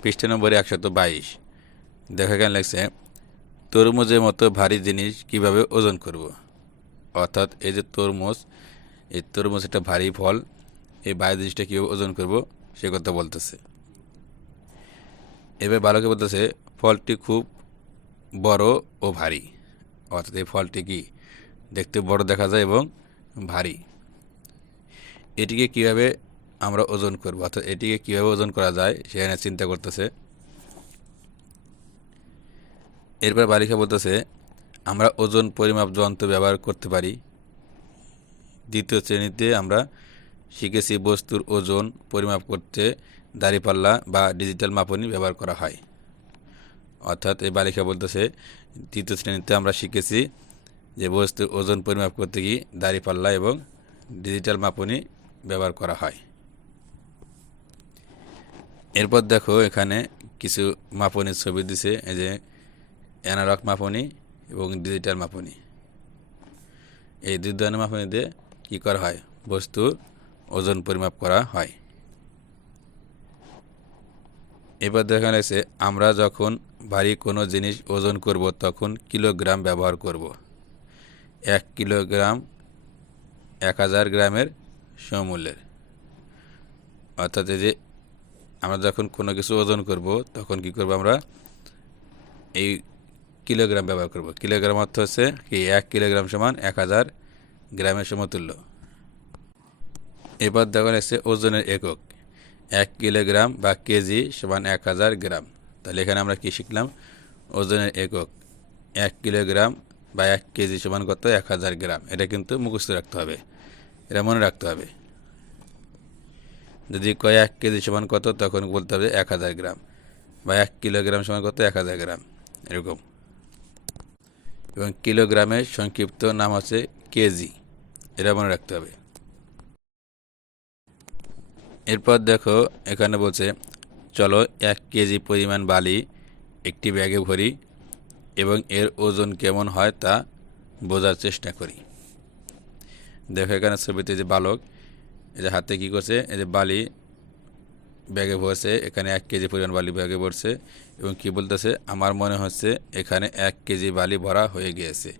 পৃষ্ঠা নম্বর 122। দেখো এখানে লাগছে তরমুজের মতো ভারী জিনিস কিভাবে ওজন করব। অর্থাৎ এই যে তরমুজ, এই তরমুজ একটা ভারী ফল, এই ভারী জিনিসটা কীভাবে ওজন করব সে কথা বলতেছে। এবার বালকে বলতেছে ফলটি খুব বড় ও ভারী। অর্থাৎ এই ফলটি কি দেখতে বড় দেখা যায় এবং ভারী। এটিকে কিভাবে আমরা ওজন করব, অর্থাৎ এটিকে কিভাবে ওজন করা যায় সেখানে চিন্তা করতেছে। এরপর বালিকা বলতেছে আমরা ওজন পরিমাপ যন্ত্র ব্যবহার করতে পারি। দ্বিতীয় শ্রেণীতে আমরা শিখেছি বস্তুর ওজন পরিমাপ করতে দাঁড়িপাল্লা বা ডিজিটাল মাপনী ব্যবহার করা হয়। অর্থাৎ এই বালিকা বলতেছে তৃতীয় শ্রেণীতে আমরা শিখেছি যে বস্তুর ওজন পরিমাপ করতে কি দাঁড়িপাল্লা এবং ডিজিটাল মাপনী ব্যবহার করা হয়। এরপর দেখো এখানে কিছু মাপনীর ছবি দিছে, এই যে অ্যানালগ মাপনী এবং ডিজিটাল মাপনী। এই দুই ধরনের মাপনী দিয়ে কী করা হয়, বস্তুর ওজন পরিমাপ করা হয়। এবার দেখা যাচ্ছে আমরা যখন ভারী কোনো জিনিস ওজন করব তখন কিলোগ্রাম ব্যবহার করব। 1 কিলোগ্রাম 1000 গ্রামের সমমূল্যের। অর্থাৎ এই যে আমরা যখন কোনো কিছু ওজন করব তখন কি করব, আমরা এই কিলোগ্রাম ব্যবহার করব। কিলোগ্রাম অর্থ হচ্ছে কি 1 কিলোগ্রাম সমান 1000 গ্রামের সমতুল্য। এবার দেখা যাচ্ছে ওজনের একক 1 কিলোগ্রাম বা কেজি সমান 1000 গ্রাম। তাহলে এখানে আমরা কি শিখলাম, ওজনের একক 1 কিলোগ্রাম বা 1 কেজি সমান কত 1000 গ্রাম। এটা কিন্তু মুখস্থ রাখতে হবে, এটা মনে রাখতে হবে। যদি কয় 1 কেজি সমান কত তখন বলতে হবে 1000 গ্রাম, বা 1 কিলোগ্রাম সমান কত 1000 গ্রাম, এরকম। এবং কিলোগ্রামের সংক্ষিপ্ত নাম হচ্ছে কেজি, এটা মনে রাখতে হবে। এরপর দেখো এখানে বলছে চলো 1 কেজি পরিমাণ বালি একটি ব্যাগে ভরি এবং এর ওজন কেমন হয় তা বোঝার চেষ্টা করি। দেখো এখানে ছবিতে যে বালক এই যে হাতে কী করছে, এই যে বালি ব্যাগে ভরছে, এখানে 1 কেজি পরিমাণ বালি ব্যাগে ভরছে এবং কি বলতেছে আমার মনে হচ্ছে এখানে 1 কেজি বালি ভরা হয়ে গিয়েছে।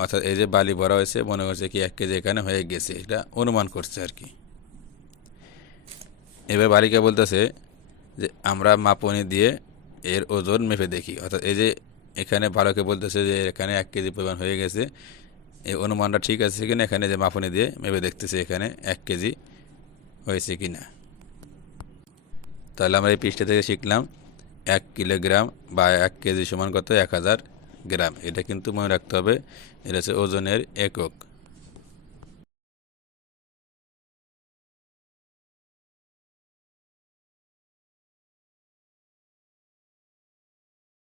অর্থাৎ এই যে বালি ভরা হয়েছে মনে হচ্ছে কি 1 কেজি এখানে হয়ে গেছে, এটা অনুমান করছে আর কি। এবার বালিকা বলতেছে যে আমরা মাপনী দিয়ে এর ওজন মেপে দেখি। অর্থাৎ এই যে এখানে বালকে বলতেছে যে এখানে 1 কেজি পরিমাণ হয়ে গেছে, এই অনুমানটা ঠিক আছে কিনা এখানে যে মাপনী দিয়ে মেপে দেখতেছে এখানে 1 কেজি হয়েছে কিনা। তাহলে আমরা এই পৃষ্ঠা থেকে শিখলাম 1 কিলোগ্রাম বা 1 কেজি সমান কত 1000 গ্রাম। এটা কিন্তু মনে রাখতে হবে, এটা হচ্ছে ওজনের একক।